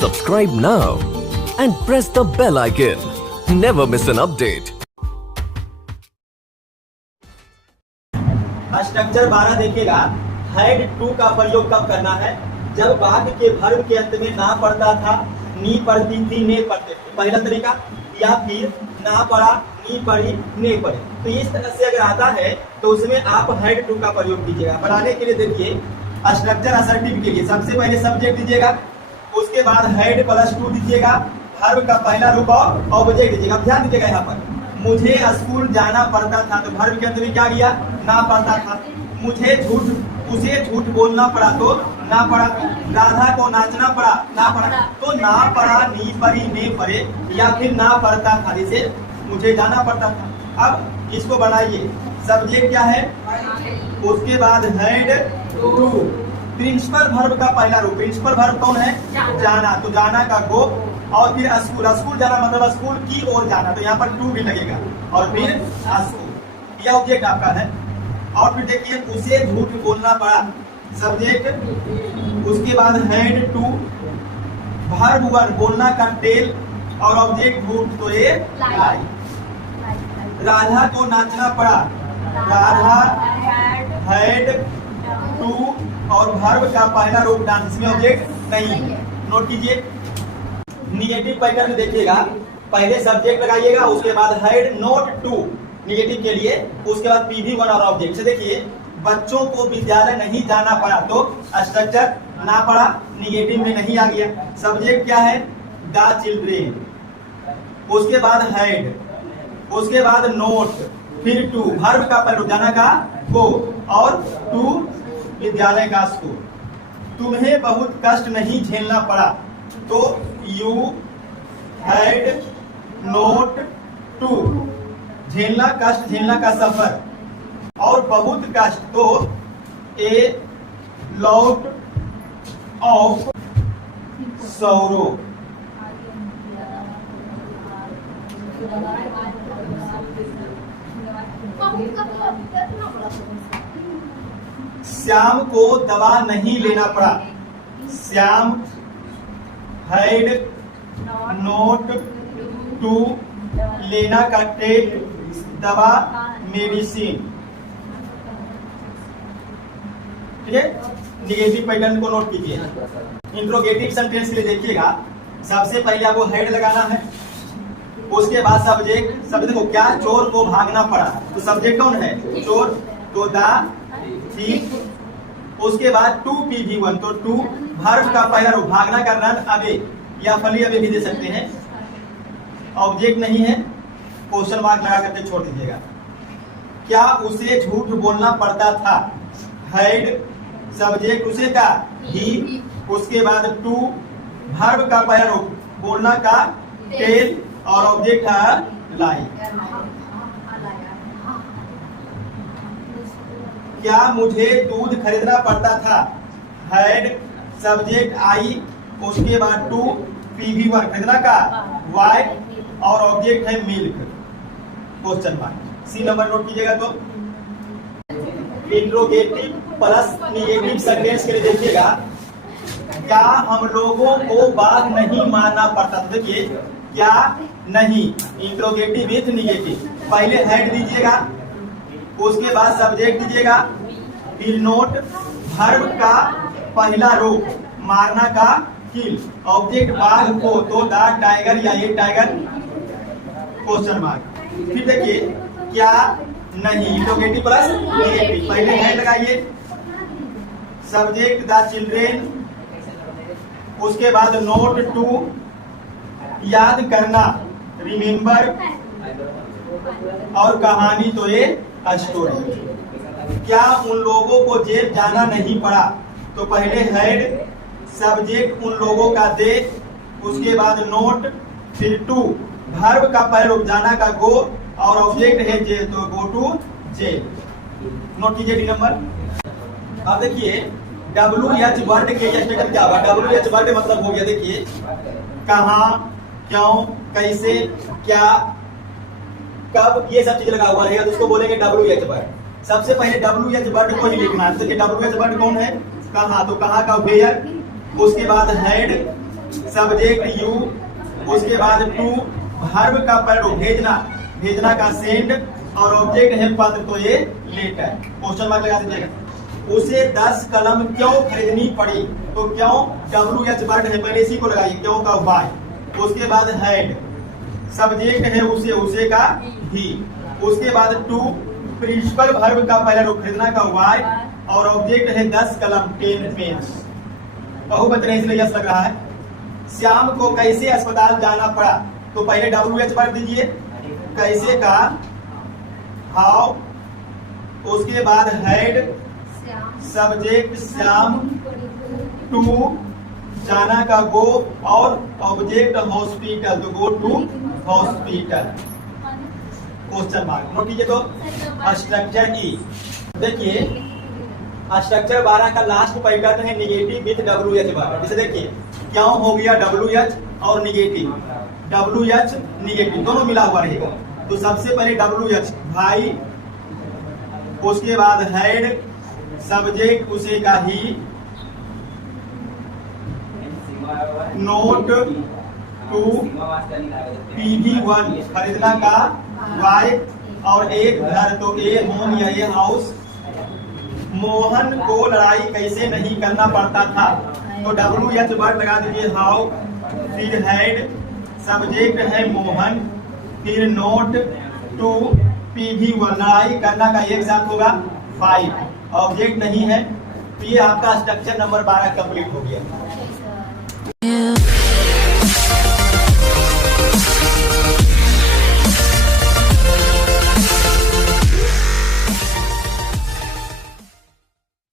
Subscribe now and press the bell icon. Never miss an update. Structure 12 देखिएगा। Head to का प्रयोग कब करना है? जब वाक्य के वर्ब के अंत में ना पड़ता था, नी पढ़ती थी, ने पढ़ते थे, पहला तरीका, या फिर ना पढ़ा, नी पढ़ी, ने पढ़े। तो इस तरह से अगर आता है तो उसमें आप हेड टू का प्रयोग कीजिएगा। बनाने के लिए देखिए, स्ट्रक्चर असर्टिव के लिए सबसे पहले सब्जेक्ट दीजिएगा, उसके बाद हेड प्लस टू दीजिएगा, वर्ब का पहला रूप और ऑब्जेक्ट दीजिएगा। ध्यान दीजिएगा, यहाँ पर मुझे स्कूल जाना पड़ता था, तो वर्ब के अंत में क्या किया? ना पढ़ता था। मुझे उसे झूठ बोलना पड़ा, तो ना पढ़ा। राधा को नाचना पड़ा, ना पढ़ा। तो ना पढ़ा, नी पढ़ी, ने पढ़े, या फिर ना पढ़ता था, जिसे मुझे जाना पड़ता था। अब इसको बनाइए। सब्जेक्ट क्या है? उसके बाद हेड टू, प्रिंसिपल वर्ब का पहला रूप। प्रिंसिपल वर्ब कौन है? जाना। तो जाना का गो, और फिर स्कूल जाना मतलब स्कूल की ओर जाना, तो यहाँ पर टू भी लगेगा, और फिर स्कूल, यह ऑब्जेक्ट आपका है। और फिर देखिए, उसे झूठ बोलना पड़ा, सब्जेक्ट, उसके बाद हेड टू, वर्ब वन, बोलना का टेल, और ऑब्जेक्ट झूठ, तो ये लाई। राधा को नाचना पड़ा, राधा, हेड टू, और वर्ब का पहला रूप डांस, इसमें ऑब्जेक्ट नहीं है। नोट कीजिए। निगेटिव पैटर्न देखिएगा, पहले सब्जेक्ट लगाइएगा, उसके बाद हेड नोट टू निगेटिव के लिए, उसके बाद PV1 और ऑब्जेक्ट से। देखिए, बच्चों को विद्यालय नहीं जाना पड़ा, तो स्ट्रक्चर ना पड़ा निगेटिव में नहीं आ गया। सब्जेक्ट क्या है? द चिल्ड्रेन, उसके बाद हेड, उसके बाद नोट, फिर टू, वर्ब का पहलू जाना का को, और टू विद्यालय का स्कूल। तुम्हें बहुत कष्ट नहीं झेलना पड़ा, तो यू हैड नोट टू, झेलना कष्ट, झेलना का सफर, और बहुत कष्ट, तो a lot of sorrow. Shyam को दवा नहीं लेना पड़ा, श्याम हेड नोट टू, लेना का टेक, दवा मेडिसिन। ठीक है, निगेटिव पैटर्न को नोट कीजिए। इंट्रोगेटिव सेंटेंस के लिए देखिएगा, सबसे पहले आपको हेड लगाना है, उसके बाद सब्जेक्ट। सब देखो, क्या चोर को भागना पड़ा, तो सब्जेक्ट कौन है? चोर, तो द थीफ। उसके बाद टू PV1, तो टू वर्ब का पहला रूप, भागना का रन अवे, या फली अवे भी दे सकते हैं। ऑब्जेक्ट नहीं है, क्वेश्चन मार्क लगा करके छोड़ दीजिएगा। क्या उसे झूठ बोलना पड़ता था? हेड, सब्जेक्ट उसे का ही, उसके बाद टू, वर्ब का पहला रूप, बोलना का टेल, और ऑब्जेक्ट है लाई। क्या मुझे दूध खरीदना पड़ता था? हेड, सब्जेक्ट आई, उसके बाद टू, PV1, खरीदना का वाई, और ऑब्जेक्ट है milk, question mark. C number note कीजिएगा। तो इंट्रोगेटिव प्लस निगेटिव सेंटेंस के लिए देखिएगा, क्या हम लोगों को बात नहीं मानना पड़ता? देखिए, क्या नहीं, इंट्रोगेटिव विथ निगेटिव। पहले हेड दीजिएगा, उसके बाद सब्जेक्ट दीजिएगा, फिर नोट, वर्ब का पहला रूप, मारना का किल, ऑब्जेक्ट बाघ को, तो द टाइगर, या ये टाइगर, क्वेश्चन मार्क। फिर देखिए, क्या नहीं, इंट्रोगेटिव प्लस निगेटिव। पहले हेड लगाइए, सब्जेक्ट द चिल्ड्रेन, उसके बाद नोट टू, याद करना, रिमेम्बर, और कहानी, तो ये स्टोरी। क्या उन लोगों को जेल जाना नहीं पड़ा? तो पहले हेड, सब्जेक्ट उन लोगों का दे, उसके बाद नोट, फिर टू, वर्ब का पहला रूप, जाना का गो, और ऑब्जेक्ट है जेल, तो गो टू जेल। नोट कीजिए डी नंबर। अब देखिए, WH वर्ड के स्टेटमेंट क्या होगा? WH वर्ड मतलब हो गया, देखिए, कहाँ, क्यों, कैसे, क्या, कब, ये सब चीज लगा हुआ रहेगा, तो उसको बोलेंगे WH वर्ड। सबसे पहले WH वर्ड को ही लिखना है। WH वर्ड कौन है? कहाँ, तो कहाँ का वेयर, उसके बाद हेड, सब्जेक्ट यू, उसके बाद टू, वर्ब का पैरो भेजना, भेजना का सेंड, और ऑब्जेक्ट है पत्र, तो ये लेटर। क्वेश्चन मार्क लगा दीजिएगा। उसे 10 कलम क्यों खरीदनी पड़ी, तो क्यों WH वर्ड है, पहले इसी को लगाइए, क्यों का वाई। उसके बाद हैड, सब्जेक्ट है उसे, उसे का ही। उसके बाद टू, प्रिंसिपल वर्ब का पहला रूप, खरीदना का वाई, और ऑब्जेक्ट है 10 कलम 10 पेन्स। बहुवचन है इसलिए यस लग रहा है। श्याम को कैसे अस्पताल जाना पड़ा, तो पहले WH वर्ड दीजिए, कैसे का हाउ, उसके बाद हैड, सब्जेक्ट श्याम, टू, जाना का गो, और ऑब्जेक्ट हॉस्पिटल, तो go to hospital. Question mark note कीजिए। तो स्ट्रक्चर ई, देखिए स्ट्रक्चर 12 का लास्ट पैटर्न है निगेटिव विथ WH वर्ड। जैसे देखिए क्यों हो गया WH और निगेटिव, WH निगेटिव दोनों मिला हुआ रहेगा। तो सबसे पहले WH भाई, उसके बाद हेड, सब्जेक्ट उसे का ही, नोट टू, PV1 खरीदना का वाई, और एक घर, तो ए होम या ए हाउस। मोहन को लड़ाई कैसे नहीं करना पड़ता था, तो WH वर्ड लगा दीजिए हाउ, फिर हेड, सब्जेक्ट है मोहन, फिर नोट टू, PV1 लड़ाई करना का एक साथ होगा 5, ऑब्जेक्ट नहीं है। तो ये आपका स्ट्रक्चर नंबर 12 कंप्लीट हो गया।